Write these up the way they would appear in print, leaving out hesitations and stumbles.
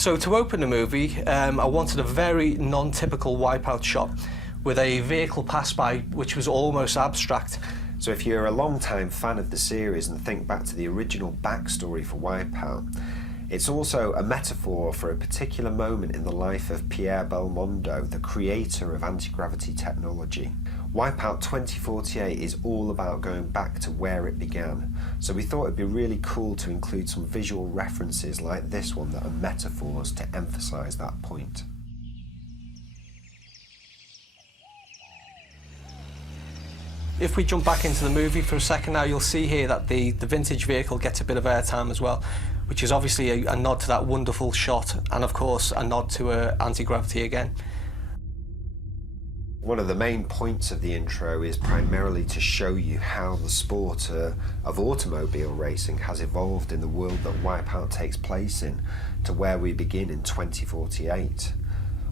So to open the movie, I wanted a very non-typical Wipeout shot with a vehicle pass by which was almost abstract. So if you're a long-time fan of the series and think back to the original backstory for Wipeout, it's also a metaphor for a particular moment in the life of Pierre Belmondo, the creator of anti-gravity technology. Wipeout 2048 is all about going back to where it began, so we thought it'd be really cool to include some visual references like this one that are metaphors to emphasise that point. If we jump back into the movie for a second now, you'll see here that the vintage vehicle gets a bit of airtime as well, which is obviously a nod to that wonderful shot, and of course a nod to anti-gravity again. One of the main points of the intro is primarily to show you how the sport of automobile racing has evolved in the world that Wipeout takes place in, to where we begin in 2048.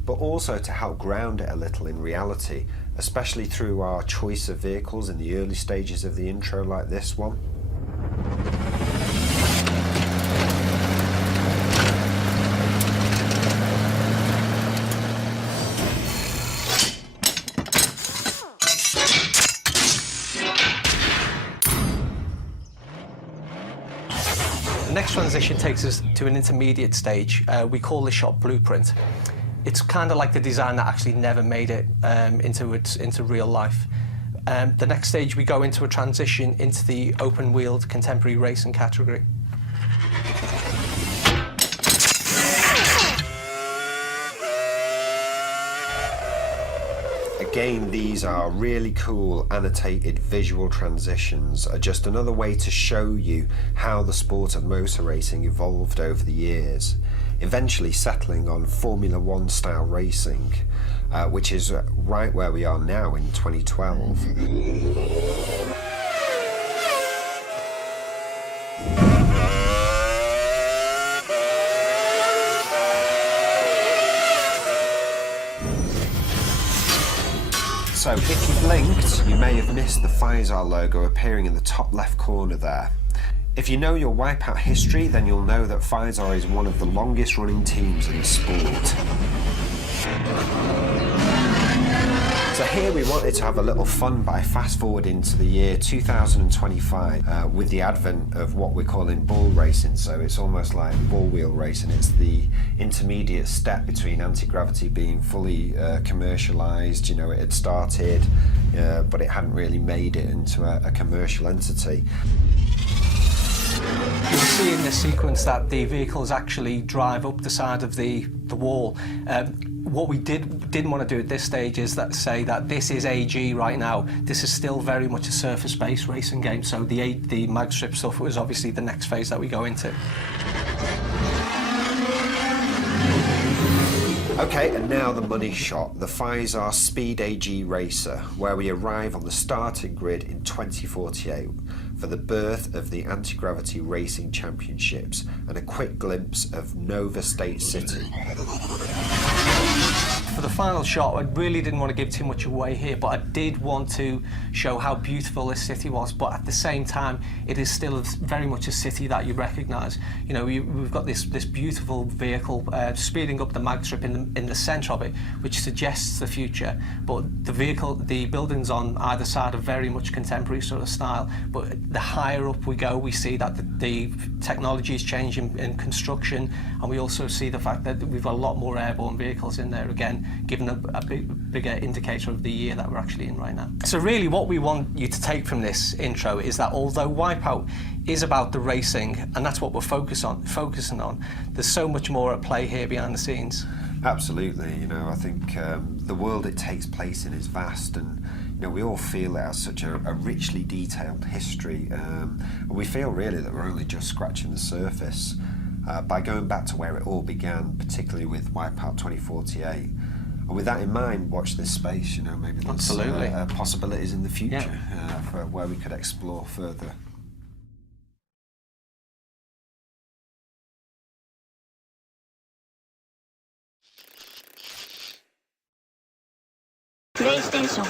But also to help ground it a little in reality, especially through our choice of vehicles in the early stages of the intro like this one. The next transition takes us to an intermediate stage. We call this shot Blueprint. It's kind of like the design that actually never made it into real life. The next stage we go into a transition into the open-wheeled contemporary racing category. Again, these are really cool annotated visual transitions, are just another way to show you how the sport of motor racing evolved over the years, eventually settling on Formula One style racing, which is right where we are now in 2012. So if you blinked, you may have missed the Pfizer logo appearing in the top left corner there. If you know your Wipeout history, then you'll know that Pfizer is one of the longest running teams in sport. So here we wanted to have a little fun by fast forwarding to the year 2025 with the advent of what we're calling ball racing. So it's almost like ball wheel racing. It's the intermediate step between anti-gravity being fully commercialised. You know, it had started, but it hadn't really made it into a commercial entity. You'll see in this sequence that the vehicles actually drive up the side of the wall. What we didn't want to do at this stage is say that this is AG right now. This is still very much a surface-based racing game, so the mag strip stuff was obviously the next phase that we go into. Okay, and now the money shot, the Pfizer Speed AG Racer, where we arrive on the starting grid in 2048 for the birth of the Anti-Gravity Racing Championships and a quick glimpse of Nova State City. For the final shot, I really didn't want to give too much away here, but I did want to show how beautiful this city was, but at the same time, it is still very much a city that you recognise. You know, we've got this beautiful vehicle speeding up the mag strip in the centre of it, which suggests the future, but the buildings on either side are very much contemporary sort of style, but the higher up we go, we see that the technology is changing in construction, and we also see the fact that we've got a lot more airborne vehicles in there, again, giving a bigger indicator of the year that we're actually in right now. So really what we want you to take from this intro is that although Wipeout is about the racing, and that's what we're focusing on, there's so much more at play here behind the scenes. Absolutely, you know, I think the world it takes place in is vast, and you know, we all feel it has such a richly detailed history, and we feel really that we're only just scratching the surface by going back to where it all began, particularly with Wipeout 2048. And with that in mind, watch this space, you know, maybe there's possibilities in the future for where we could explore further. PlayStation